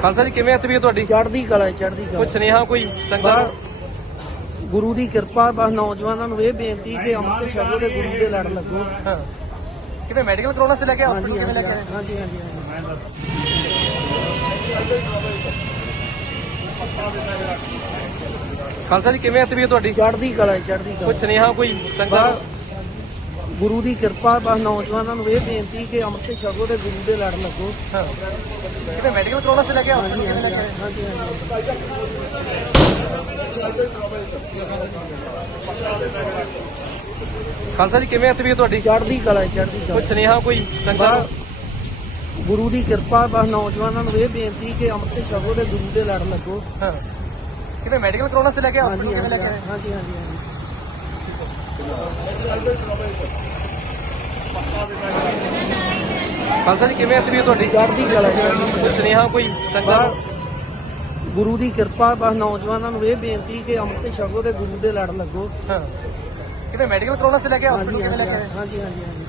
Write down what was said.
ਖਾਲਸਾ ਜੀ ਕਿਵੇਂ ਤਬੀਅਤ ਤੁਹਾਡੀ? ਚੜ੍ਹਦੀ ਕਲਾ ਹੈ, ਚੜ੍ਹਦੀ ਕੋਈ ਕਲਾ ਸੁਨੇਹਾ ਕੋਈ ਸੰਗਤਾਂ ਨੂੰ? ਗੁਰੂ ਦੀ ਕਿਰਪਾ ਬਸ ਨੌਜਵਾਨਾਂ ਨੂੰ ਇਹ ਬੇਨਤੀ ਕਿ ਅੰਮ੍ਰਿਤ ਛਕੋ ਤੇ ਗੁਰੂ ਦੇ ਲੜ ਲੱਗੋ। ਹਾਂ। ਕਿਵੇਂ ਮੈਡੀਕਲ ਕਰਾਉਣਾ ਸੀ ਲੈ ਕੇ ਹਾਂਜੀ ਹਸਪੀਟਲ ਕਿਵੇਂ ਲੈ ਕੇ ਆਏ? ਹਾਂਜੀ ਹਾਂਜੀ ਹਾਂਜੀ ਖਾਲਸਾ ਜੀ ਕਿਵੇਂ ਤਬੀਅਤ ਤੁਹਾਡੀ? ਚੜ੍ਹਦੀ ਕਲਾ ਹੈ, ਚੜ੍ਹਦੀ ਕੋਈ ਕਲਾ ਸੁਨੇਹਾ ਕੋਈ ਸੰਗਤਾਂ ਨੂੰ? ਗੁਰੂ ਦੀ ਕਿਰਪਾ ਬਸ ਨੌਜਵਾਨਾਂ ਨੂੰ ਇਹ ਬੇਨਤੀ ਕਿ ਅੰਮ੍ਰਿਤ ਛਕੋ ਤੇ ਗੁਰੂ ਦੇ ਲੜ ਲੱਗੋ। ਹਾਂ। ਕਿਵੇਂ ਮੈਡੀਕਲ ਕਰਾਉਣਾ ਸੀ ਲੈ ਕੇ ਹਸਪੀਟਲ ਕਿਵੇਂ ਲੈ ਕੇ ਆਏ? ਹਾਂਜੀ ਹਾਂਜੀ। ਖਾਲਸਾ ਜੀ ਕਿਵੇਂ ਤਬੀਅਤ ਤੁਹਾਡੀ? ਚੜ੍ਹਦੀ ਕਲਾ ਚੜ੍ਹਦੀ ਕੋਈ ਕਲਾ ਸੁਨੇਹਾ ਕੋਈ ਨੂੰ? ਗੁਰੂ ਦੀ ਕਿਰਪਾ ਬਸ ਨੌਜਵਾਨਾਂ ਨੂੰ ਇਹ ਬੇਨਤੀ ਕਿ ਅੰਮ੍ਰਿਤ ਛਕੋ ਤੇ ਗੁਰੂ ਦੇ ਲੜ ਲੱਗੋ। ਹਾਂ। ਕਿਵੇਂ ਮੈਡੀਕਲ ਕਰਾਉਣਾ ਸੀ ਲੈ ਕੇ ਹਸਪੀਟਲ ਕਿਵੇਂ ਲੈ ਕੇ ਆਏ? ਹਾਂਜੀ ਹਾਂਜੀ ਹਾਂਜੀ। ਖਾਲਸਾ ਜੀ ਕਿਵੇਂ ਤਬੀਅਤ ਤੁਹਾਡੀ? ਚੜ੍ਹਦੀ ਕਲਾ ਹੈ, ਚੜ੍ਹਦੀ ਕਲਾ ਕੋਈ ਸੁਨੇਹਾ ਕੋਈ ਸੰਗਤਾਂ ਨੂੰ? ਗੁਰੂ ਦੀ ਕਿਰਪਾ ਬਸ ਨੌਜਵਾਨਾਂ ਨੂੰ ਇਹ ਬੇਨਤੀ ਕਿ ਅੰਮ੍ਰਿਤ ਛਕੋ ਤੇ ਗੁਰੂ ਦੇ ਲੜ ਲੱਗੋ। ਹਾਂ। ਕਿਵੇਂ ਮੈਡੀਕਲ ਕਰਾਉਣਾ ਸੀ ਲੈ ਕੇ ਹਸਪੀਟਲ ਕਿਵੇਂ ਲੈ ਕੇ ਆਏ? ਹਾਂਜੀ ਹਾਂਜੀ ਹਾਂਜੀ।